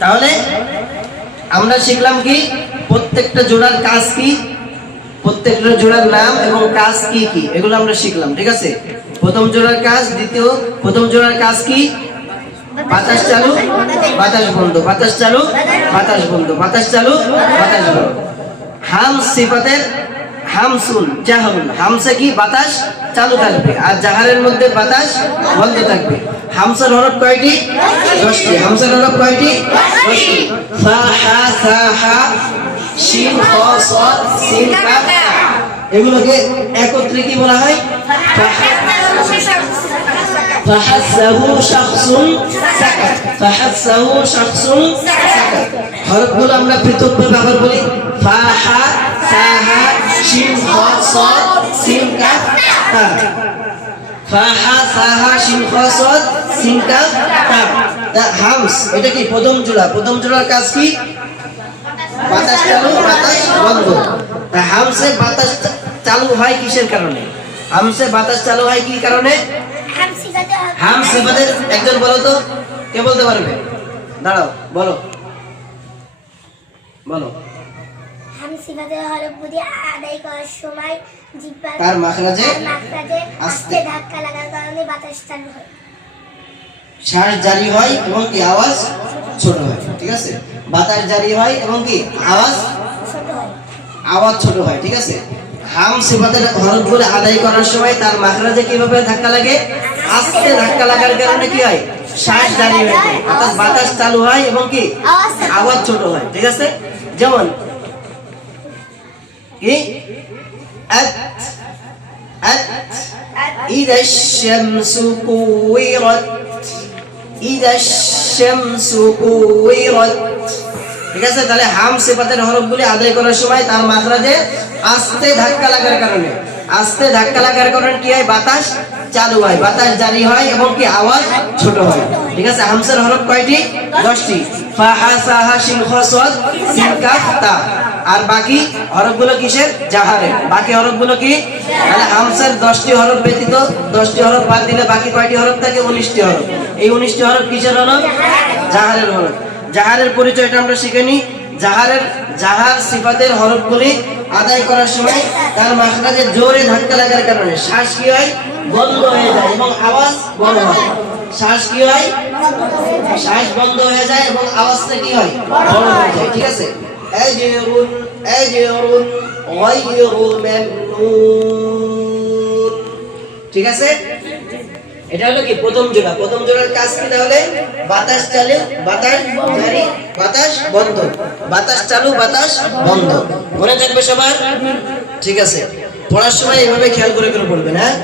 তাহলে আমরা শিখলাম কি প্রত্যেকটা জোড়ার কাজ কি, প্রত্যেকটা জোড়ার নাম এবং কাজ কি কি এগুলো আমরা শিখলাম। ঠিক আছে, প্রথম জোড়ার কাজ, প্রথম জোড়ার কাজ কি? বাতাস চালু বাতাস বন্ধ, বাতাস চালু বাতাস বন্ধ, বাতাস চালু বাতাস বন্ধ। হামস সিফাতের হামসুন জাহরুন, হামসে কি বাতাস চালু থাকবে আর জাহারের মধ্যে বাতাস বন্ধ থাকবে। হামসার হরফ কয়টি? 10টি। হামসার হরফ কয়টি? 10টি। ফা হা সা হা শিন খ সাদ সিন কাফ, এগুলোকে একত্রে কি বলা হয়? ফাহাসাহু শাখসুন সাকাত, ফাহাসাহু শাখসুন সাকাত। হরফগুলো আমরা পৃথকভাবে আবার বলি, ফা হা সা হা শিন খ সাদ সিন কাফ তা। ফা হা সা হা শিন খ সাদ সিন কাফ তা। হামস এটা কি প্রথম জোড়া, প্রথম জোড়ার কাজ কি? বাতাস চালু বাতাস বন্ধ। হামসে বাতাস চালু হয় কিসের কারণে? হামসে বাতাস চালু হয় কি কারণে? হাম সিফাতের একজন বলো তো, কে বলতে পারবে? দাঁড়াও, বলো বলো। হাম সিফাতের হরফগুলি আদায় করার সময় জিহ্বার তার মাখরাজে আস্তে ধাক্কা লাগার কারণে বাতাস চালু হয়, শ্বাস জারি হয় এবং কি আওয়াজ ছোট হয়। ঠিক আছে, বাতাস জারি হয় এবং কি আওয়াজ ছোট হয়। ঠিক আছে, হাম সিফাতের হরফগুলো আদায় করার সময় তার মাখরাজে কিভাবে ধাক্কা লাগে? আস্তে ধাক্কা লাগার কারণে কি হয়? শ্বাস জারি হয়ে যায়, অর্থাৎ বাতাস চালু হয় এবং কি আওয়াজ ছোট হয়। ঠিক আছে, যেমন কি আত আত ইদা শামসু কুওয়িরাত, ইদা শামসু কুওয়িরাত। ঠিক আছে, তাহলে হাম সিফাতের হরফগুলি আদায় করার সময় তার মাখরাজে আস্তে ধাক্কা লাগার কারণে, আস্তে ধাক্কা লাগার কারণে কি হয়? বাতাস চালু হয়, বাতাস জারি হয় এবং কি আওয়াজ ছোট হয়। ঠিক আছে, হামসের হরফ কয়টি? 10টি। ফা হা সা হা শিন খ সাদ সিন কাফ তা। আর বাকি হরফগুলো কিসের? জাহারের। বাকি হরফগুলো কি? তাহলে হামসের 10টি হরফ ব্যতীত 10টি হরফ বাদ দিলে বাকি কয়টি হরফ থাকে? 19টি হরফ। এই 19টি হরফ কিসের হরফ? জাহারের হরফ। জাহারের পরিচয়টা আমরা শিখে নিই। জাহার সিফাতের হরফগুলি আদায় করার সময় তার মাখরাজে জোরে ধাক্কা লাগার কারণে শ্বাস কি হয়? বন্ধ হয়ে যায় এবং আওয়াজ বন্ধ হয়। শ্বাস কি হয়? শ্বাস বন্ধ হয়ে যায় এবং আওয়াজটা কি হয়? বন্ধ হয়ে যায়। ঠিক আছে, আজরুন আজরুন গায়রু মামনুন। ঠিক আছে, এটা হলো কি প্রথম জোড়া। প্রথম জোড়ার কাজ কি? তাহলে বাতাস চালু বাতাস জারি বাতাস বন্ধ, বাতাস চালু বাতাস বন্ধ। মনে থাকবে সবার? ঠিক আছে, পড়ার সময় এইভাবে খেয়াল করে করে পড়বেন। হ্যাঁ।